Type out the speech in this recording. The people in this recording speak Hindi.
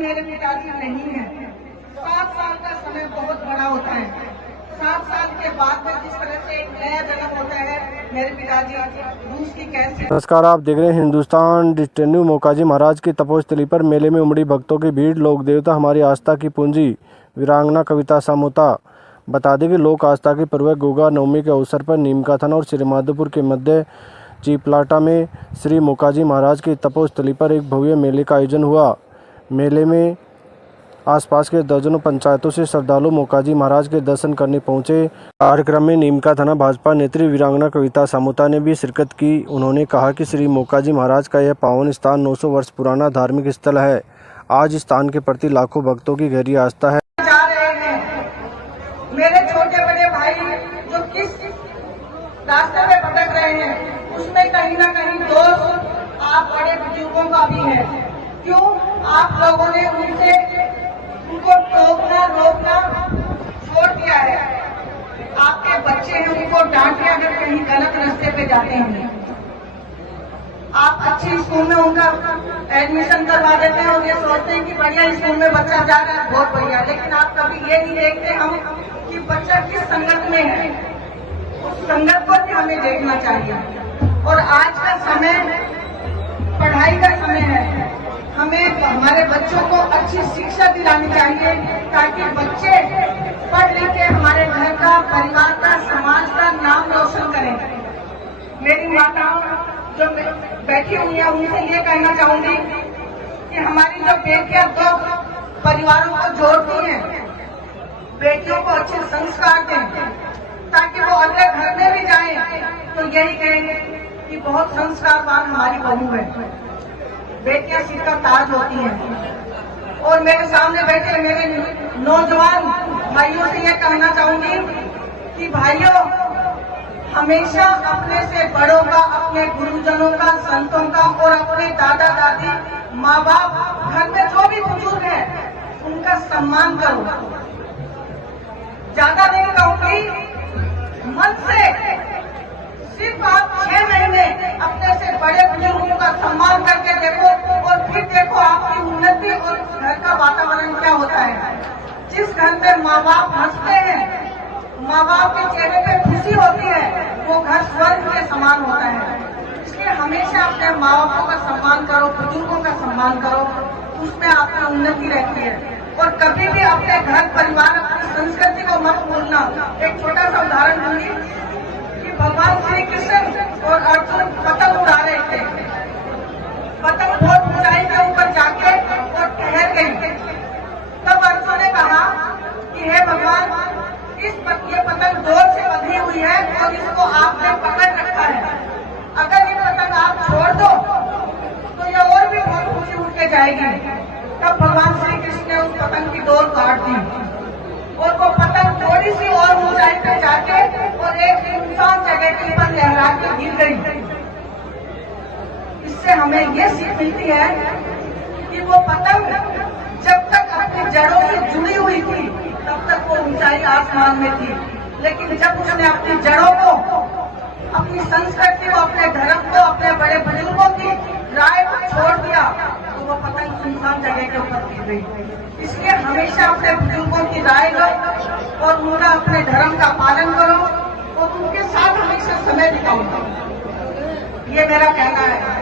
मेरे पिताजी नहीं है। 7 साल का समय बहुत बड़ा होता है। 7 साल के बाद में जिस तरह से एक नया जन्म होता है, मेरे पिताजी रूस की कैसे। नमस्कार, आप देख रहे हैं हिंदुस्तान डिजिटल न्यूज़। मोकाजी महाराज की तपोस्थली पर मेले में उमड़ी भक्तों की भीड़। लोक देवता हमारी आस्था की पूंजी वीरांगना कविता सामोता। बता दें कि लोक आस्था के पर्व गोगा नवमी के अवसर पर नीमका थाना और श्रीमाधोपुर के मध्य चीपलाटा में श्री मोकाजी महाराज की तपोस्थली पर एक भव्य मेले का आयोजन हुआ। मेले में आसपास के दर्जनों पंचायतों से श्रद्धालु मोकाजी महाराज के दर्शन करने पहुंचे। कार्यक्रम में नीमका थाना भाजपा नेत्री वीरांगना कविता सामोता ने भी शिरकत की। उन्होंने कहा कि श्री मोकाजी महाराज का यह पावन स्थान 900 वर्ष पुराना धार्मिक स्थल है। आज स्थान के प्रति लाखों भक्तों की गहरी आस्था है। मेरे छोटे बड़े भाई जो किस रास्ते में भटक रहे हैं, उसमें कहीं ना कहीं दोष आप बड़े बुजुर्गों का भी है। क्यों आप लोगों ने उनको टोकना रोकना छोड़ दिया है। आपके बच्चे हैं, उनको डांटे अगर कहीं गलत रास्ते पे जाते हैं। आप अच्छी स्कूल में उनका एडमिशन करवा देते हैं और ये सोचते हैं कि बढ़िया स्कूल में बच्चा जा रहा है, बहुत बढ़िया। लेकिन आप कभी ये नहीं देखते हम कि बच्चा किस संगत में है। उस संगत को भी हमें देखना चाहिए। और आज का समय पढ़ाई का समय है। हमें हमारे बच्चों को अच्छी शिक्षा दिलानी चाहिए ताकि बच्चे पढ़ लिख के हमारे घर का, परिवार का, समाज का नाम रोशन करें। मेरी माताओं जो बैठी हुई है, उनसे ये कहना चाहूंगी कि हमारी जो बेटियां 2 परिवारों को जोड़ती हैं, बेटियों को अच्छे संस्कार दें ताकि वो अगले घर में भी जाएं तो यही कहेंगे कि बहुत संस्कारवान हमारी बहू है। बेटियां सिर का ताज होती हैं। और मेरे सामने बैठे मेरे नौजवान भाइयों से यह कहना चाहूंगी कि भाइयों, हमेशा अपने से बड़ों का, अपने गुरुजनों का, संतों का और अपने दादा दादी, माँ बाप, घर में जो भी बुजुर्ग है उनका सम्मान करो। ज्यादा नहीं कहूंगी, मन से सिर्फ आप 6 महीने अपने से बड़े बुजुर्गों का सम्मान करके देखो और फिर देखो आपकी उन्नति और घर का वातावरण क्या होता है। जिस घर में माँ बाप हंसते हैं, माँ बाप के चेहरे पे खुशी होती है, वो घर स्वर्ग के समान होता है। इसलिए हमेशा अपने माँ बापों का सम्मान करो, बुजुर्गों का सम्मान करो, उसमें आपकी उन्नति रहती है। और कभी भी अपने घर परिवार, अपनी संस्कृति को मत भूलना। एक छोटा सा उदाहरण दूंगी कि भगवान श्री कृष्ण और अर्जुन पतंग उड़ा रहे थे। पतंग बहुत ऊंचाई के ऊपर जाके और ठहर गई। तब अर्जुन ने कहा कि हे भगवान, ये पतंग डोर से बंधी हुई है और इसको आपने पकड़ रखा है। अगर ये पतंग आप छोड़ दो तो ये और भी बहुत ऊंची उड़ के जाएगी। तब भगवान श्री कृष्ण ने उस पतंग की डोर काट दी और वो पतंग थोड़ी सी और ऊंचाई पे जाके और एक इंसान जगह के ऊपर लहरा के गिर गई। इससे हमें ये सीख मिलती है कि वो पतंग जब तक अपनी जड़ों से जुड़ी हुई थी तब तक वो ऊंचाई आसमान में थी। लेकिन जब उसने अपनी जड़ों को, अपनी संस्कृति को, अपने धर्म को, अपने बड़े बुजुर्गों की राय को छोड़ दिया तो वो पतंग सुनसान जगह के ऊपर गिर गई। इसलिए हमेशा अपने बुजुर्गों की राय लो और उनका अपने धर्म का पालन करो और उनके साथ हमेशा समय बिताओ। ये मेरा कहना है।